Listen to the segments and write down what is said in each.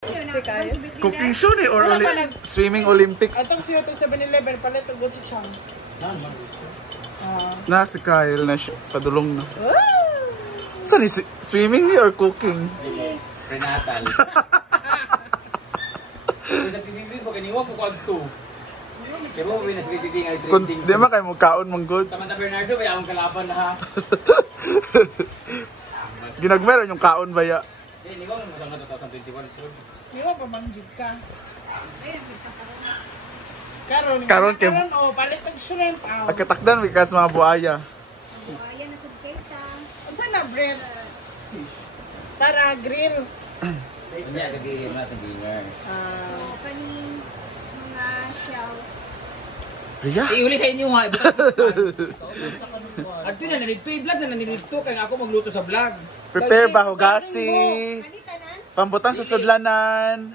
Cooking show ni or swimming Olympics? Atong siya to 7-Eleven palit og gochujang. Na si Kyle na siya, padulong na. Saan ni swimming ni or cooking? Prenatal. Sa pipiglis mo kaniwa ko kagto. Kaya mo na sa pipigling ay trending. Di ba kayo magkaon mong good? Samantha Bernardo kaya akong kalaban na ha. Ginagmeron yung kaon ba ya? Eh, hindi ko alam mo sa 2021. Di ba pamanggit ka? Karon kay oh, palit og shrimp. pagkatakdan bikas mga buaya. Buaya na sa kaysa. Unsa na bread? Tara grill. Hindi, kagigil natin dinner. Kaning mga shells. Ria? Uli sa inyo ha. At yun na, nanito yung vlog na nanito. Kaya ako magluto sa vlog. Prepare ba hugasi? Malitanan? Pambutang sa sudlanan.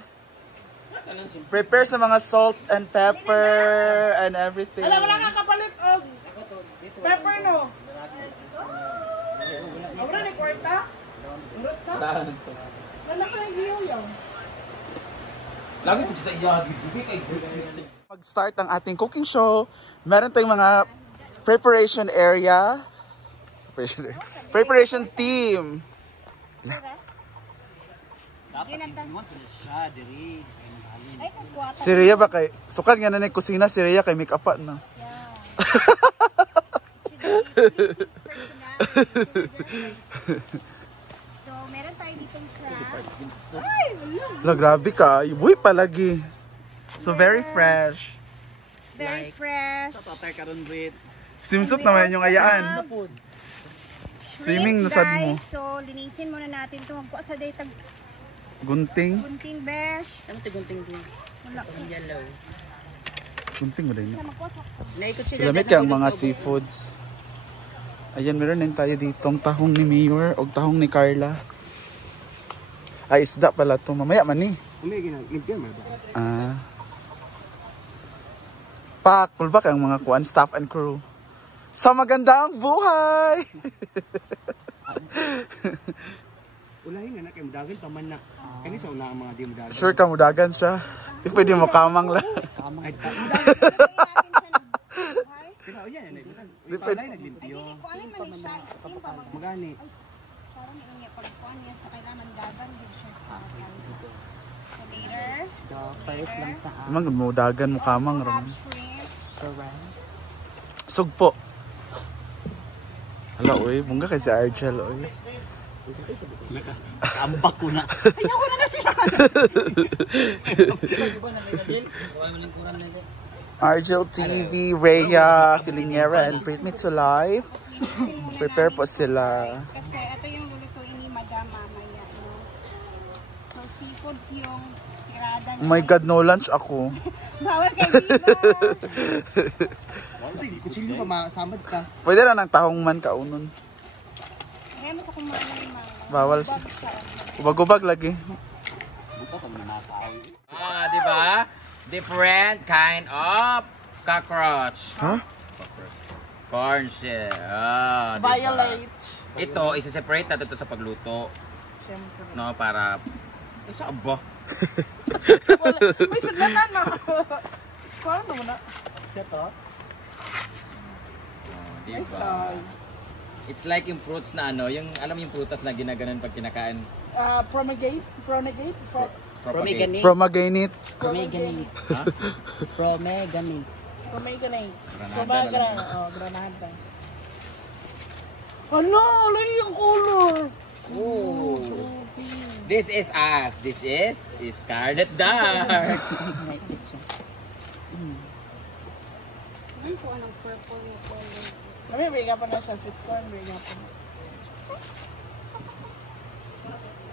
Prepare sa mga salt and pepper and everything. Wala ka kapalit og pepper no. Wala ni kwarta? Urot ka? Wala ka nag-iyaw. Lagi po sa iyo. Mag-start ang ating cooking show. Meron tayong mga preparation area. Preparation team. Si Rhea ba kay sukat nga na ni kusina si Rhea kay make up na. So, meron tayo ditong crab. Ay, La grabe ka. Uy palagi. So very fresh. it's very fresh. Swimsuit naman yung ayaan. Swimming na sad mo. Guys, so linisin muna natin ito. Magkuha sa daytag Gunting. gunting besh. Gunting din. Wala. Yellow. Gunting mo din. Magkuha sa Naikot sila. Lamit kang mga seafoods. Ayan, meron din tayo ditong tahong ni Mayor o tahong ni Carla. Ay, isda pala to. Mamaya man ni. Pakul ba kang mga kuan, staff and crew? Sa magandang buhay! Ulahin nga na kayo mudagan paman na. Kani sa una ang mga di mudagan. Sure ka mudagan siya. Pwede mo kamang lang. Kamay ta. Pero yan, ipalay naglimpyo. Magani. parang yung pagkuhan niya sa kailangan gaban din siya sa so later. First lang sa Mang mudagan mo kamang ron. Shrimp. Sugpo. Hala, uy. Bunga kay si Argel, uy. ambak ko na. Ayoko na kasi. Argel TV, Rhea, Filingera, and Bring Me to Life. Prepare po sila. Kasi ito yung lulutuin ni Madam mamaya. No? So seafoods yung tirada Oh my God, no lunch ako. Bawal kay Diva. Kutsilyo pa masamad ka. Pwede na ng tahong man kaunon. Kaya mas akong mga Bawal. Ubag-ubag lagi. Ah, di ba? Different kind of cockroach. Ha? Corn shell. Ah, diba? Violate. Ito, isa-separate natin ito sa pagluto. Siyempre. No, para... Isa ba? May sudlanan na. Paano mo na? Ito? Diba? It's like yung fruits na ano, yung alam mo yung prutas na ginaganon pag kinakain. Promegate? Pronegate? Propagate. Promaganit. Promeganate. Ha? Promeganate. Promegate. Granada na lang. Oh, Granada. Ano? Alay yung color. Oh. This is us. This is Scarlet Dark. Ano po anong purple na color? Kami, bigyan pa na siya. Sweet corn, bigyan pa na.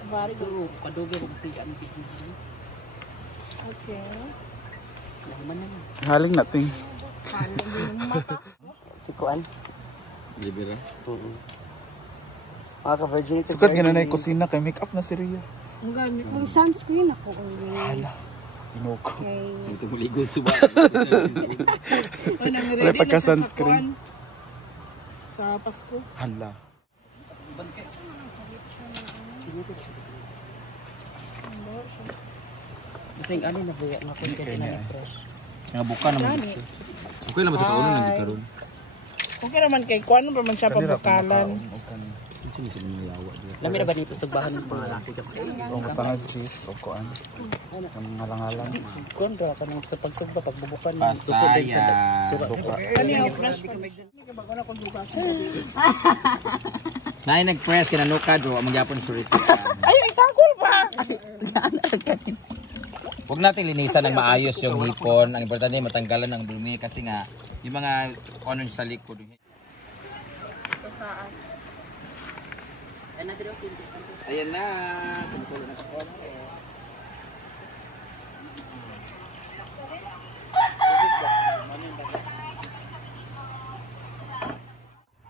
Very good. Padugi mo kasi ang bigyan. Okay. Haling natin. Hanggang din yung mata. Si Kuan? Libera. Mga ka-virginity. Sukat gina na yung kusina kay make up na si Rhea. Ang gamit. May sunscreen ako always. Hala. Inoko. Okay. Ito maligo suba. Wala pagka-sunscreen. Sa Pasko. Hala. Kasi ano na buya na kung kaya na fresh. Nga buka naman. Okay lang ba sa kaulo nang karon? Okay naman kay kuan naman siya pabukalan. Sino sila mga yawa dito? Lami na ba dito sugbahan ng mga Kung matangag cheese o kuan. Ang ngalang-ngalang. kuan ra kanang sa pagsugba pagbubukan ng Pasaya. Suka. Kani ang fresh pa. Nay nag-press kinanuka do among gyapon surit. Ay, isagol pa. Huwag natin linisan ng maayos yung hipon. Ang importante matanggalan ng dumi kasi nga yung mga ano sa likod. Ayan na. Tumutulo na sa konti.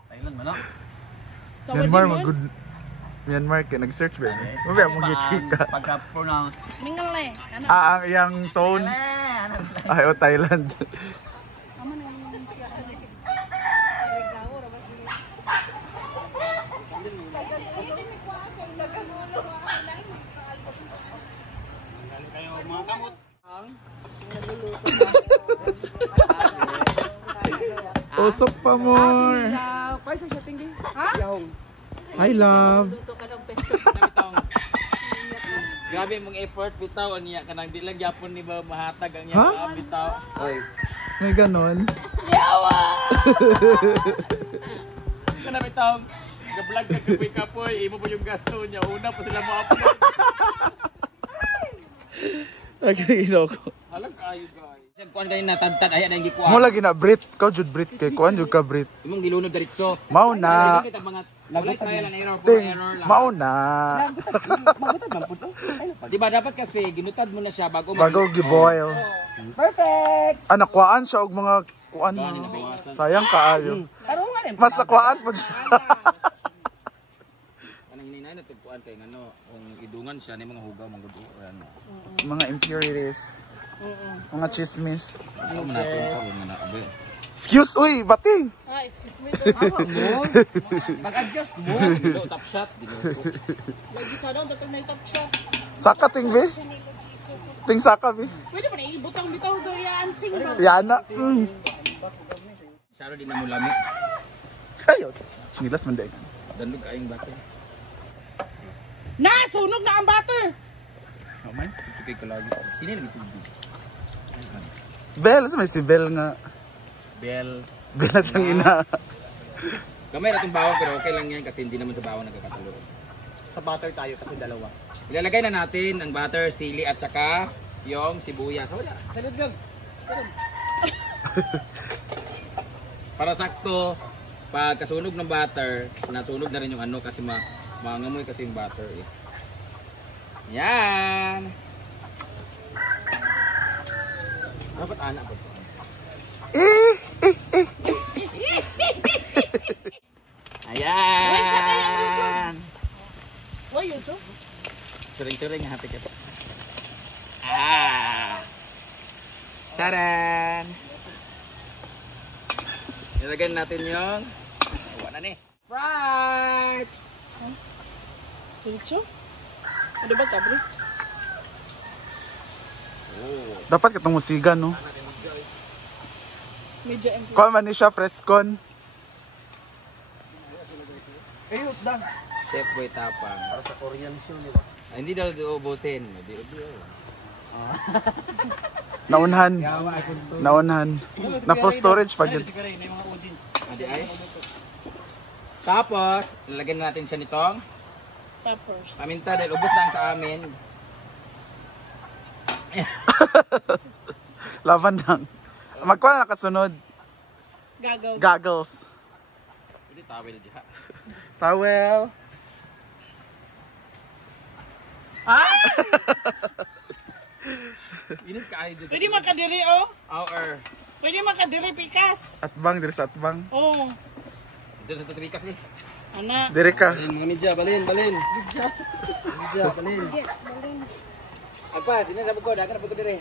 Thailand man, no? Myanmar magud. Myanmar kay nag-search ba? Mabaya mo gi-chika. Pagka-pronounce. Mingale. Ano? Ang iyang tone. Ay, o Thailand. Usok pa more. Paisa siya tinggi. Ha? Hi love. Grabe mong effort bitaw niya kanang di lang gyapon ni ba mahatag ang Ha? iya bitaw. Oy. May ganon. Kana bitaw ga-vlog ka kapoy imo pa yung gasto niya una pa sila mo-upload. Okay, ko. Halag kayo guys. Siyang kuan kayo natantad aya na hindi kuan. Mo lagi na Brit. Kau jud Brit kay kuan jud ka Brit. Imong gilunod diretso. Mao na. Kita mga wala trial and error Ting. error lang. Mao na. Magutad man puto. Di ba dapat kasi ginutad mo na siya bago Bago giboil. Perfect. Nakuhaan siya og mga kuan. Sayang kaayo. Tarong nga rin. Mas nakuhaan po siya. Kanang hininay na tugkuan kay ngano kung idungan siya ni mga hugaw mga gudo ano. Mga impurities. Mga chismis. Asa man nato ko nga abe. Excuse, uy, bating. Ah, excuse me. Mag-adjust mo. Dilo top shot dilo. Lagi sa daw dapat may top shot. Saka ting be. Ting saka be. Pwede pa na ibutang bitaw do yaan sing ba. Yana. Saro di na mo lami. Ayo. Sinilas man day. Dandog kayong bato. Na, sunog na ang butter. Amay, tsukay ko lagi. Hindi na bitubig. Bel, sa may si Bel nga. Bell. Bel na siyang ina. Gamay na itong bawang pero okay lang yan kasi hindi naman sa bawang nagkakatulo. Sa butter tayo kasi dalawa. Ilalagay na natin ang butter, sili at saka yung sibuyas. Wala. Salud gag. Para sakto, pag kasunog ng butter, natunog na rin yung ano kasi mangamoy kasi yung butter eh. Yan! Dapat anak ba ito? Ayan! Why you cho? Curing-curing hati kita. Ah! Charan! Nilagyan natin yung wala na fried! Cho? Ano ba tabre? Oh. Dapat katong musigan, no? Medyo empty. Kuha man ni siya, preskon. Ayos lang. Chef Boy Tapang. Para sa Korean show nila. Ay, hindi daw ubusin. Hindi. Naunhan. Naunhan. Na full storage pa yun. Adi ay. Tapos, lalagyan natin siya nitong Peppers. paminta dahil ubos lang sa amin. Laban lang. Magkuha na nakasunod. Gagaw. Goggles. Hindi tawel dyan. Towel. Init ka ay dyan. Pwede makadiri oh. Our. Pwede makadiri pikas. Atbang, diri sa atbang. Oh. Dito sa tutrikas ni. Ana. Diri ka. Balin mga midya, balin. Midya, balin. Agpa, sinasabi ko, dagan na po ko dire.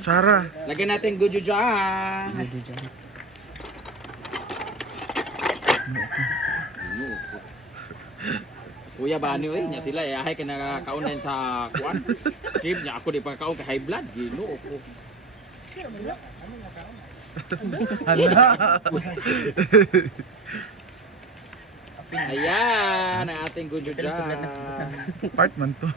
Chara. Lagyan natin gochujang. Kuya Bani oy, nya sila yahay kay nakakaon sa kuan. Sip nya ako di pa kaon ka high blood, Ginoo ko. Ayan, ang ating gunyo dyan. Part man to.